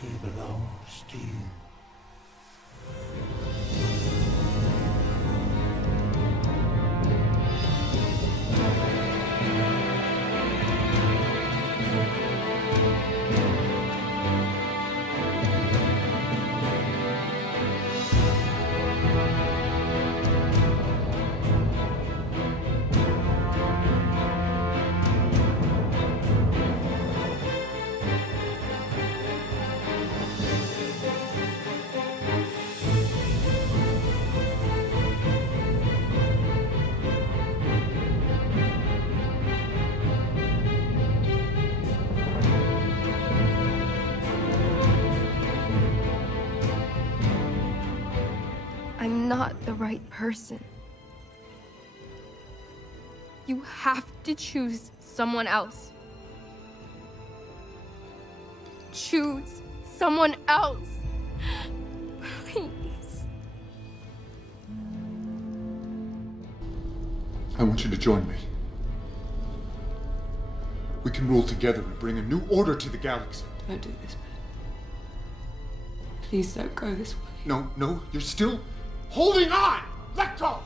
He belongs to you. I'm not the right person. You have to choose someone else. Choose someone else. Please. I want you to join me. We can rule together and bring a new order to the galaxy. Don't do this, man. Please don't go this way. No, you're still holding on! Let go!